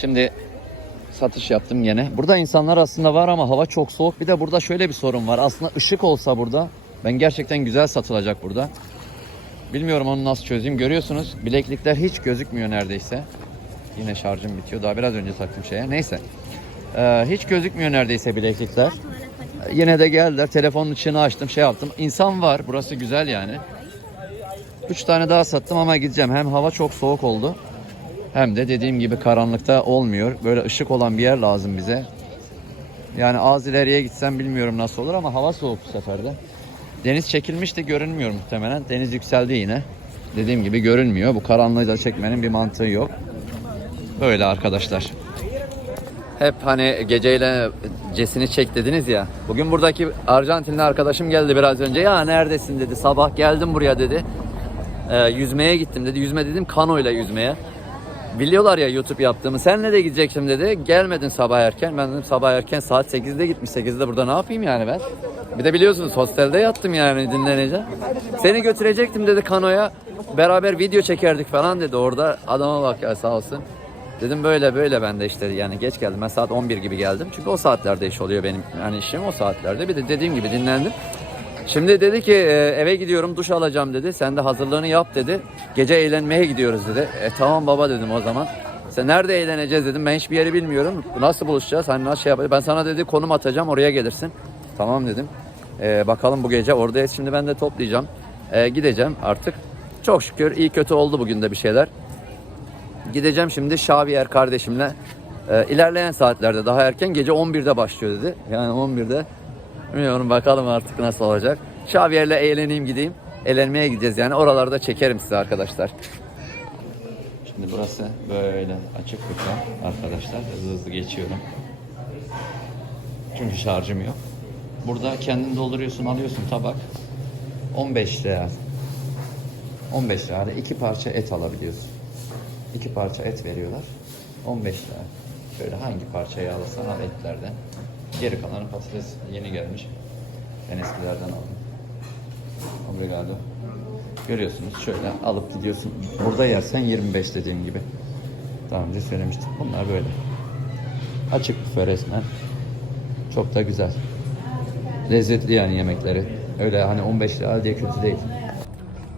Şimdi satış yaptım yine. Burada insanlar aslında var ama hava çok soğuk. Bir de burada şöyle bir sorun var. Aslında ışık olsa burada ben gerçekten güzel satılacak burada. Bilmiyorum onu nasıl çözeyim. Görüyorsunuz bileklikler hiç gözükmüyor neredeyse. Yine şarjım bitiyor. Daha biraz önce taktım şeye. Neyse. Ee, hiç gözükmüyor neredeyse bileklikler. Ee, Yine de geldiler. Telefonun ışığını açtım. Şey yaptım. İnsan var. Burası güzel yani. Üç tane daha sattım ama gideceğim. Hem hava çok soğuk oldu. Hem de dediğim gibi karanlıkta olmuyor. Böyle ışık olan bir yer lazım bize. Yani az ileriye gitsem bilmiyorum nasıl olur ama hava soğuk bu sefer de. Deniz çekilmişti görünmüyor muhtemelen. Deniz yükseldi yine. Dediğim gibi görünmüyor. Bu karanlığı da çekmenin bir mantığı yok. Böyle arkadaşlar. Hep hani geceyle cesini çek dediniz ya. Bugün buradaki Arjantinli arkadaşım geldi biraz önce. Ya neredesin dedi. Sabah geldim buraya dedi. Ee, yüzmeye gittim dedi. Yüzme dedim kanoyla yüzmeye. Biliyorlar ya YouTube yaptığımı. Senle de gidecektim dedi. Gelmedin sabah erken. Ben dedim sabah erken saat 8'de gitmiş. 8'de burada ne yapayım yani ben? Bir de biliyorsunuz hostelde yattım yani dinleneceğim. Seni götürecektim dedi kanoya. Beraber video çekerdik falan dedi. Orada adama bak ya sağ olsun. Dedim böyle böyle ben de işte yani geç geldim. Ben saat 11 gibi geldim. Çünkü o saatlerde iş oluyor benim. Yani işim o saatlerde. Bir de dediğim gibi dinlendim. Şimdi dedi ki e, eve gidiyorum duş alacağım dedi. Sen de hazırlığını yap dedi. Gece eğlenmeye gidiyoruz dedi. E tamam baba dedim o zaman. Sen nerede eğleneceğiz dedim. Ben hiçbir yeri bilmiyorum. Nasıl buluşacağız? Hani nasıl şey yapacağız? Ben sana dedi konum atacağım oraya gelirsin. Tamam dedim. E, bakalım bu gece oradayız. Şimdi ben de toplayacağım. E, gideceğim artık. Çok şükür iyi kötü oldu bugün de bir şeyler. Gideceğim şimdi Şaviyer kardeşimle. E, ilerleyen saatlerde daha erken gece 11'de başlıyor dedi. Yani 11'de Bilmiyorum bakalım artık nasıl olacak. Xavier'le eğleneyim gideyim. Eğlenmeye gideceğiz yani. Oralarda çekerim size arkadaşlar. Şimdi burası böyle açık büfe arkadaşlar. Hızlı hızlı geçiyorum. Çünkü şarjım yok. Burada kendin dolduruyorsun, alıyorsun tabak. 15 lira. 15 lirada iki parça et alabiliyorsun. İki parça et veriyorlar. 15 lira. Böyle hangi parçayı alırsan al etlerden. Geri kalanı patates yeni gelmiş. Ben eskilerden aldım. Obrigado. Görüyorsunuz şöyle alıp gidiyorsun. Burada yersen 25 dediğim gibi. Daha önce söylemiştim. Bunlar böyle. Açık büfe resmen. Çok da güzel. Lezzetli yani yemekleri. Öyle hani 15 lira diye kötü değil.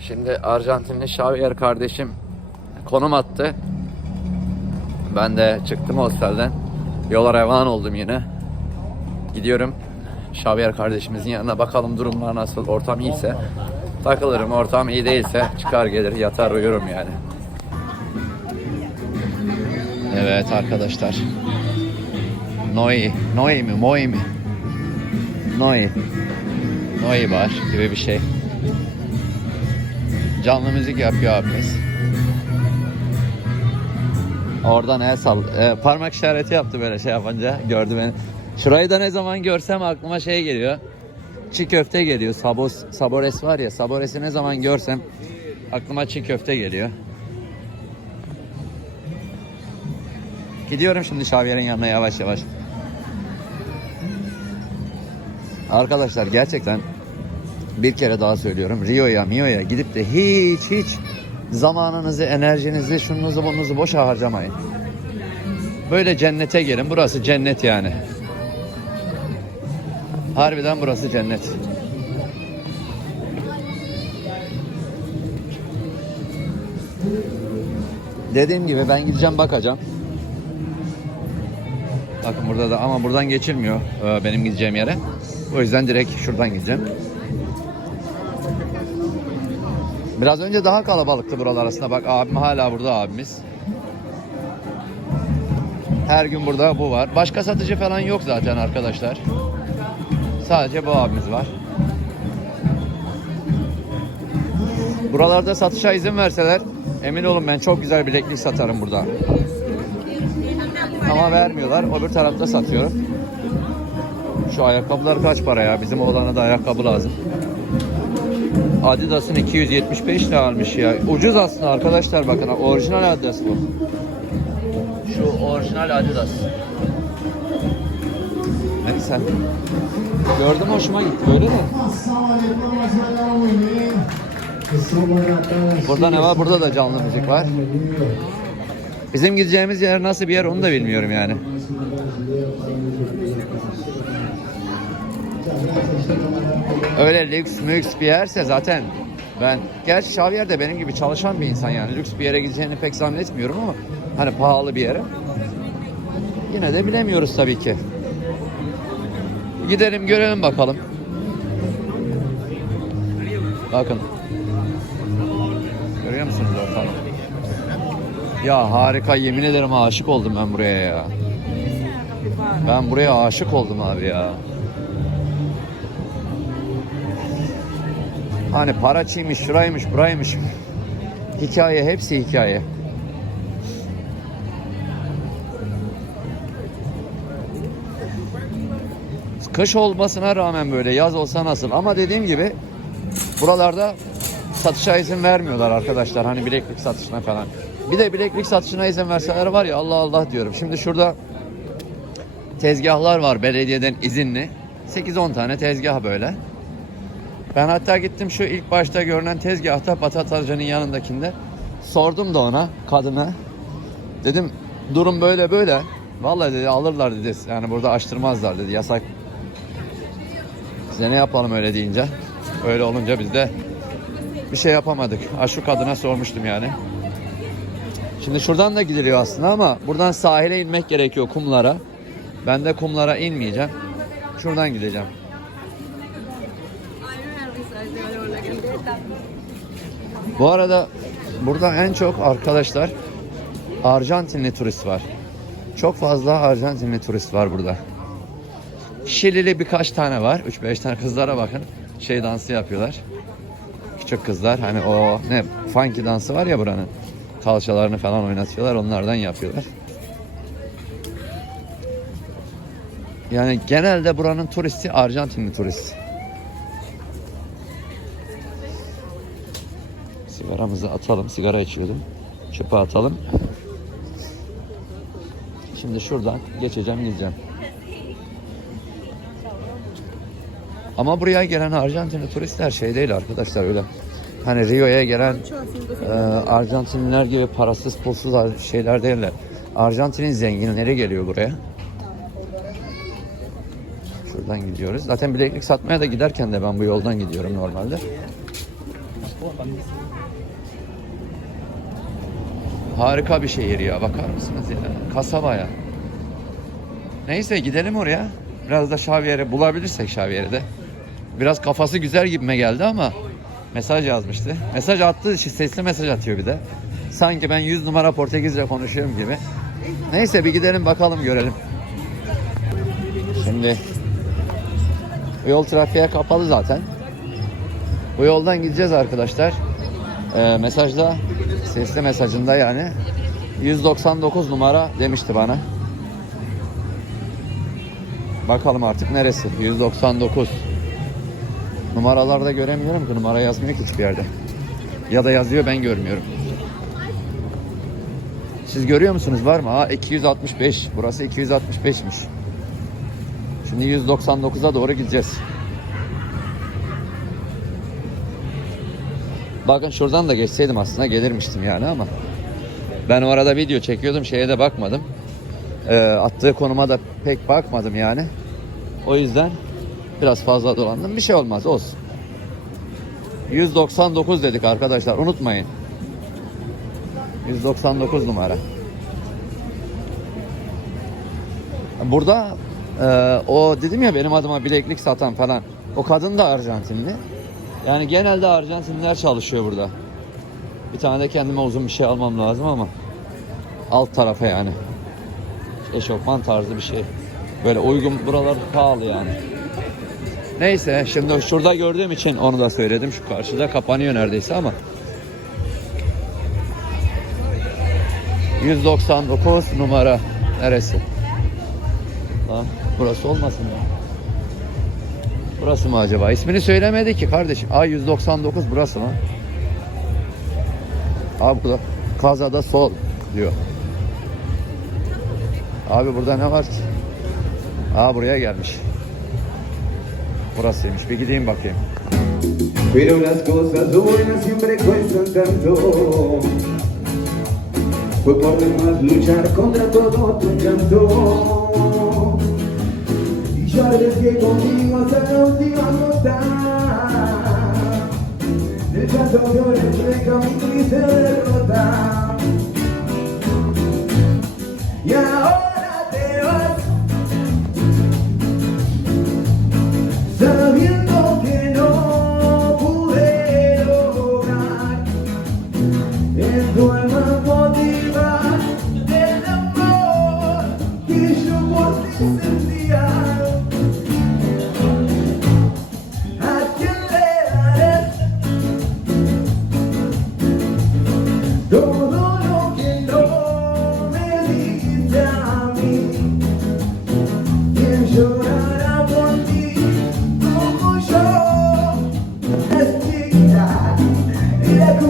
Şimdi Arjantinli Xavier kardeşim konum attı. Ben de çıktım hostelden. Yola revan oldum yine. Gidiyorum. Xavier kardeşimizin yanına bakalım durumlar nasıl. Ortam iyiyse takılırım. Ortam iyi değilse çıkar gelir yatar uyurum yani. Evet arkadaşlar. Noi. Noi mi? Moi mi? Noi. Noi var gibi bir şey. Canlı müzik yapıyor abimiz. Oradan el sall e, parmak işareti yaptı böyle şey yapınca gördü beni. Şurayı da ne zaman görsem aklıma şey geliyor. Çiğ köfte geliyor. Sabos, sabores var ya. Sabores'i ne zaman görsem aklıma çiğ köfte geliyor. Gidiyorum şimdi Xavier'in yanına yavaş yavaş. Arkadaşlar gerçekten bir kere daha söylüyorum. Rio'ya, Mio'ya gidip de hiç hiç zamanınızı, enerjinizi, şununuzu, bununuzu boşa harcamayın. Böyle cennete gelin. Burası cennet yani. Harbiden burası cennet. Dediğim gibi ben gideceğim bakacağım. Bakın burada da ama buradan geçilmiyor e, benim gideceğim yere. O yüzden direkt şuradan gideceğim. Biraz önce daha kalabalıktı buralar arasında. Bak abim hala burada abimiz. Her gün burada bu var. Başka satıcı falan yok zaten arkadaşlar. Sadece bu abimiz var. Buralarda satışa izin verseler emin olun ben çok güzel bileklik satarım burada. Ama vermiyorlar. Öbür tarafta satıyorum. Şu ayakkabılar kaç para ya? Bizim oğlana da ayakkabı lazım. Adidas'ın 275 lira almış ya. Ucuz aslında arkadaşlar bakın. Orijinal Adidas bu. Şu orijinal Adidas. Neyse. Gördüm hoşuma gitti böyle de. Burada ne var? Burada da canlı müzik var. Bizim gideceğimiz yer nasıl bir yer onu da bilmiyorum yani. Öyle lüks mülks bir yerse zaten ben gerçi Xavier de benim gibi çalışan bir insan yani lüks bir yere gideceğini pek zannetmiyorum ama hani pahalı bir yere. Yine de bilemiyoruz tabii ki. Gidelim görelim bakalım. Bakın. Görüyor musunuz ortamı? Ya harika yemin ederim aşık oldum ben buraya ya. Ben buraya aşık oldum abi ya. Hani paraçıymış, şuraymış, buraymış. Hikaye, hepsi hikaye. Kış olmasına rağmen böyle, yaz olsa nasıl? Ama dediğim gibi buralarda satışa izin vermiyorlar arkadaşlar. Hani bileklik satışına falan. Bir de bileklik satışına izin verseler var ya Allah Allah diyorum. Şimdi şurada tezgahlar var belediyeden izinli. 8-10 tane tezgah böyle. Ben hatta gittim şu ilk başta görünen tezgahta Batatacı'nın yanındakinde. Sordum da ona kadına. Dedim durum böyle böyle. Vallahi dedi alırlar dedi. Yani burada açtırmazlar dedi. Yasak. Size ne yapalım öyle deyince. Öyle olunca biz de bir şey yapamadık. Ha şu kadına sormuştum yani. Şimdi şuradan da gidiliyor aslında ama buradan sahile inmek gerekiyor kumlara. Ben de kumlara inmeyeceğim. Şuradan gideceğim. Bu arada burada en çok arkadaşlar Arjantinli turist var. Çok fazla Arjantinli turist var burada. Şilili birkaç tane var. 3-5 tane kızlara bakın. Şey dansı yapıyorlar. Küçük kızlar hani o ne funky dansı var ya buranın. Kalçalarını falan oynatıyorlar. Onlardan yapıyorlar. Yani genelde buranın turisti Arjantinli turist. Sigaramızı atalım. Sigara içiyordum. Çöpe atalım. Şimdi şuradan geçeceğim gideceğim. Ama buraya gelen Arjantinli turistler şey değil arkadaşlar öyle. Hani Rio'ya gelen e, Arjantinliler gibi parasız pulsuz şeyler değiller. Arjantin'in zenginleri geliyor buraya. Şuradan gidiyoruz. Zaten bileklik satmaya da giderken de ben bu yoldan gidiyorum normalde. Harika bir şehir ya. Bakar mısınız ya? Kasaba ya. Neyse gidelim oraya. Biraz da Xavier'i bulabilirsek Xavier'i de. Biraz kafası güzel gibime geldi ama mesaj yazmıştı. Mesaj attığı için sesli mesaj atıyor bir de. Sanki ben 100 numara Portekizce konuşuyorum gibi. Neyse bir gidelim bakalım görelim. Şimdi bu yol trafiğe kapalı zaten. Bu yoldan gideceğiz arkadaşlar. Ee, mesajda sesli mesajında yani 199 numara demişti bana. Bakalım artık neresi? 199. Numaralarda göremiyorum ki numara yazmıyor ki hiçbir yerde. Ya da yazıyor ben görmüyorum. Siz görüyor musunuz var mı? Ha 265. Burası 265'miş. Şimdi 199'a doğru gideceğiz. Bakın şuradan da geçseydim aslında gelirmiştim yani ama ben o arada video çekiyordum şeye de bakmadım. Ee, attığı konuma da pek bakmadım yani. O yüzden biraz fazla dolandım. Bir şey olmaz olsun. 199 dedik arkadaşlar unutmayın. 199 numara. Burada e, o dedim ya benim adıma bileklik satan falan. O kadın da Arjantinli. Yani genelde Arjantinliler çalışıyor burada. Bir tane de kendime uzun bir şey almam lazım ama alt tarafa yani. Eşofman tarzı bir şey. Böyle uygun buralar pahalı yani. Neyse şimdi şurada gördüğüm için onu da söyledim. Şu karşıda kapanıyor neredeyse ama 199 numara neresi? Lan burası olmasın ya. Burası mı acaba? İsmini söylemedi ki kardeşim. A 199 burası mı? Abi burada kazada sol diyor. Abi burada ne var ki? Aa buraya gelmiş. Burasıymış. Bir gideyim bakayım. Pero las cosas buenas siempre cuestan tanto. fue por demás luchar contra todo tu encanto. Y yo arriesgué contigo hasta la última gota. El llanto que refleja mi triste derrota.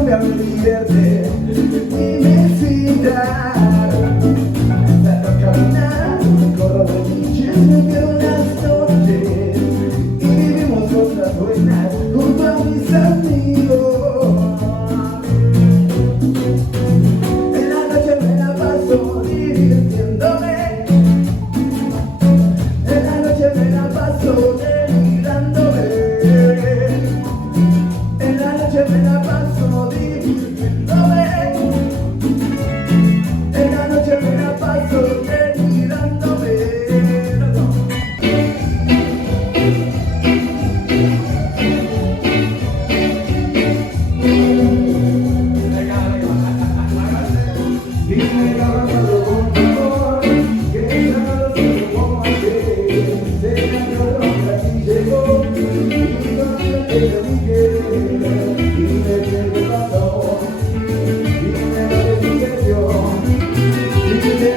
me abrirte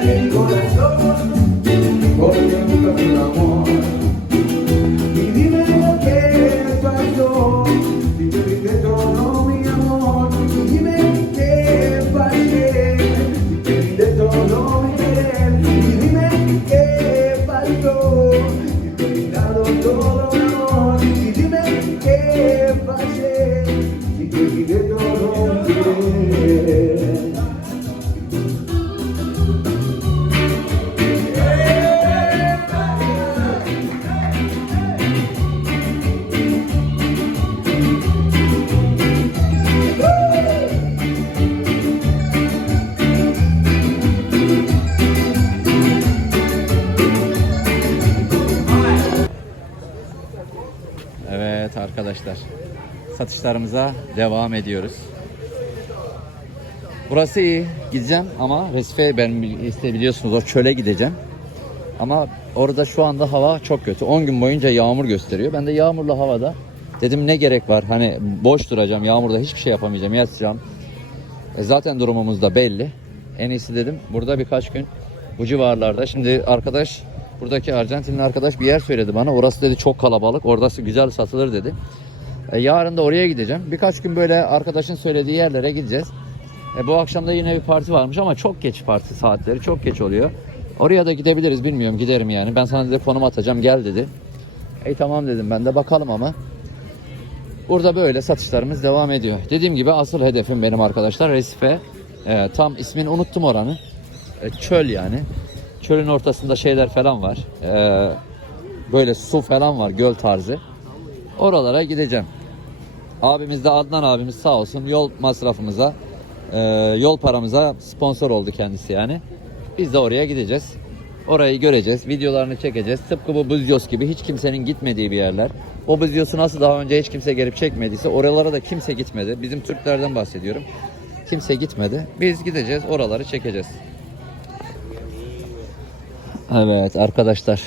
y de mi corazón, Satışlarımıza devam ediyoruz. Burası iyi. Gideceğim ama Resife ben biliyorsunuz o çöle gideceğim. Ama orada şu anda hava çok kötü. 10 gün boyunca yağmur gösteriyor. Ben de yağmurlu havada dedim ne gerek var? Hani boş duracağım. Yağmurda hiçbir şey yapamayacağım. Yatacağım. E zaten durumumuz da belli. En iyisi dedim burada birkaç gün bu civarlarda. Şimdi arkadaş buradaki Arjantinli arkadaş bir yer söyledi bana. Orası dedi çok kalabalık. Orası güzel satılır dedi. E, yarın da oraya gideceğim. Birkaç gün böyle arkadaşın söylediği yerlere gideceğiz. E, bu akşam da yine bir parti varmış ama çok geç parti saatleri. Çok geç oluyor. Oraya da gidebiliriz bilmiyorum giderim yani. Ben sana dedi konum atacağım gel dedi. Ey tamam dedim ben de bakalım ama. Burada böyle satışlarımız devam ediyor. Dediğim gibi asıl hedefim benim arkadaşlar Resife. E, tam ismini unuttum oranı. E, çöl yani. Çölün ortasında şeyler falan var. E, böyle su falan var göl tarzı. Oralara gideceğim. Abimiz de Adnan abimiz sağ olsun yol masrafımıza, e, yol paramıza sponsor oldu kendisi yani. Biz de oraya gideceğiz. Orayı göreceğiz, videolarını çekeceğiz. Tıpkı bu Buzyos gibi hiç kimsenin gitmediği bir yerler. O Buzyos'u nasıl daha önce hiç kimse gelip çekmediyse oralara da kimse gitmedi. Bizim Türklerden bahsediyorum. Kimse gitmedi. Biz gideceğiz, oraları çekeceğiz. Evet arkadaşlar.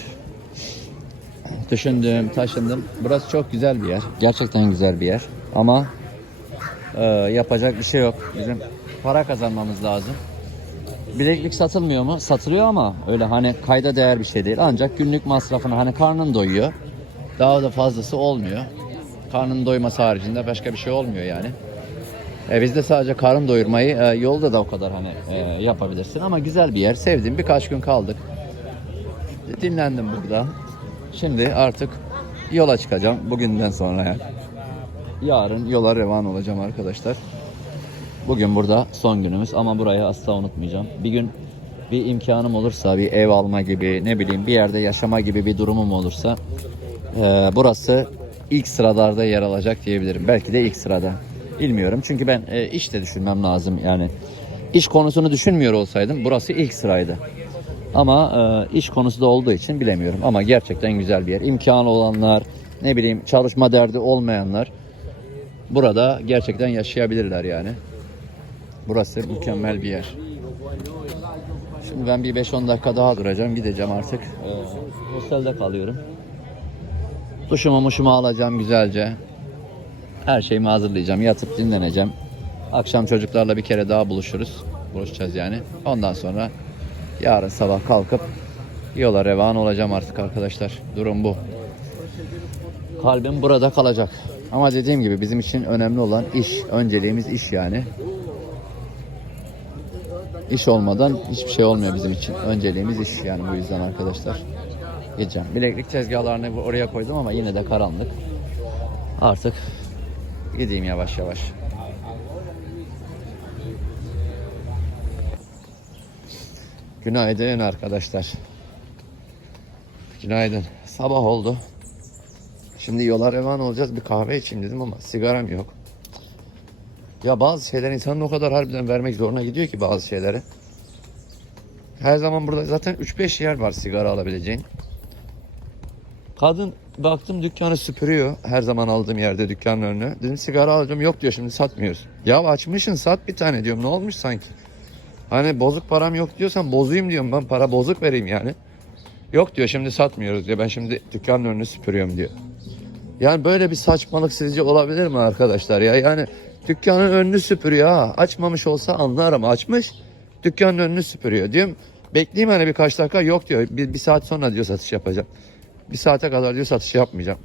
Düşündüm, taşındım. Burası çok güzel bir yer. Gerçekten güzel bir yer. Ama e, yapacak bir şey yok. Bizim para kazanmamız lazım. Bileklik satılmıyor mu? Satılıyor ama öyle hani kayda değer bir şey değil. Ancak günlük masrafına hani karnın doyuyor. Daha da fazlası olmuyor. Karnın doyması haricinde başka bir şey olmuyor yani. E, bizde sadece karın doyurmayı e, yolda da o kadar hani e, yapabilirsin ama güzel bir yer. Sevdim. Birkaç gün kaldık. Dinlendim burada. Şimdi artık yola çıkacağım bugünden sonra yani. Yarın yola revan olacağım arkadaşlar. Bugün burada son günümüz ama burayı asla unutmayacağım. Bir gün bir imkanım olursa bir ev alma gibi ne bileyim bir yerde yaşama gibi bir durumum olursa e, burası ilk sıralarda yer alacak diyebilirim. Belki de ilk sırada. Bilmiyorum çünkü ben e, iş de düşünmem lazım yani. iş konusunu düşünmüyor olsaydım burası ilk sıraydı. Ama e, iş konusu da olduğu için bilemiyorum. Ama gerçekten güzel bir yer. İmkanı olanlar, ne bileyim çalışma derdi olmayanlar burada gerçekten yaşayabilirler yani. Burası mükemmel bir yer. Şimdi ben bir 5-10 dakika daha duracağım. Gideceğim artık. Ee, hostelde kalıyorum. Duşumu muşumu alacağım güzelce. Her şeyimi hazırlayacağım. Yatıp dinleneceğim. Akşam çocuklarla bir kere daha buluşuruz. Buluşacağız yani. Ondan sonra yarın sabah kalkıp yola revan olacağım artık arkadaşlar. Durum bu. Kalbim burada kalacak. Ama dediğim gibi bizim için önemli olan iş. Önceliğimiz iş yani. İş olmadan hiçbir şey olmuyor bizim için. Önceliğimiz iş yani bu yüzden arkadaşlar. Gideceğim. Bileklik tezgahlarını oraya koydum ama yine de karanlık. Artık gideyim yavaş yavaş. Günaydın arkadaşlar. Günaydın. Sabah oldu. Şimdi yola revan olacağız. Bir kahve içeyim dedim ama sigaram yok. Ya bazı şeyler insanın o kadar harbiden vermek zoruna gidiyor ki bazı şeyleri. Her zaman burada zaten 3-5 yer var sigara alabileceğin. Kadın baktım dükkanı süpürüyor. Her zaman aldığım yerde dükkanın önüne. Dedim sigara alacağım. Yok diyor şimdi satmıyoruz. Ya açmışsın sat bir tane diyorum. Ne olmuş sanki? Hani bozuk param yok diyorsan bozayım diyorum. Ben para bozuk vereyim yani. Yok diyor şimdi satmıyoruz diyor. Ben şimdi dükkanın önünü süpürüyorum diyor. Yani böyle bir saçmalık sizce olabilir mi arkadaşlar ya? Yani dükkanın önünü süpürüyor ha. Açmamış olsa anlarım. Açmış dükkanın önünü süpürüyor. Diyorum bekleyeyim hani birkaç dakika. Yok diyor. Bir, bir saat sonra diyor satış yapacağım. Bir saate kadar diyor satış yapmayacağım.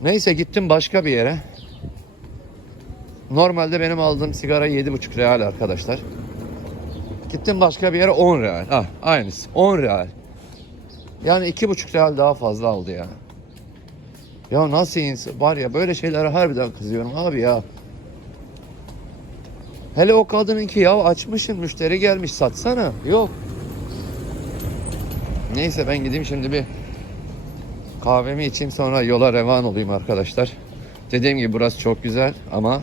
Neyse gittim başka bir yere. Normalde benim aldığım sigara 7,5 real arkadaşlar. Gittim başka bir yere 10 real. Ah, aynısı. 10 real. Yani 2,5 real daha fazla aldı ya. Ya nasıl insan var ya böyle şeylere harbiden kızıyorum abi ya. Hele o kadınınki ya açmışın müşteri gelmiş satsana. Yok. Neyse ben gideyim şimdi bir kahvemi içeyim sonra yola revan olayım arkadaşlar. Dediğim gibi burası çok güzel ama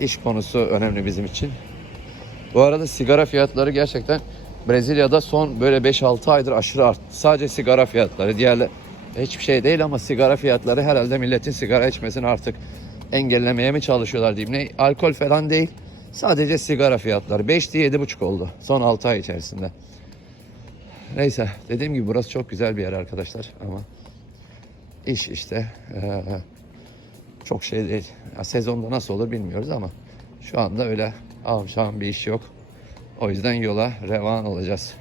iş konusu önemli bizim için. Bu arada sigara fiyatları gerçekten Brezilya'da son böyle 5-6 aydır aşırı arttı. Sadece sigara fiyatları. Diğerler hiçbir şey değil ama sigara fiyatları herhalde milletin sigara içmesini artık engellemeye mi çalışıyorlar diyeyim. Ne alkol falan değil. Sadece sigara fiyatları. 5'ti 7,5 oldu son 6 ay içerisinde. Neyse dediğim gibi burası çok güzel bir yer arkadaşlar ama iş işte eee, çok şey değil. Ya sezonda nasıl olur bilmiyoruz ama şu anda öyle avşan bir iş yok. O yüzden yola revan olacağız.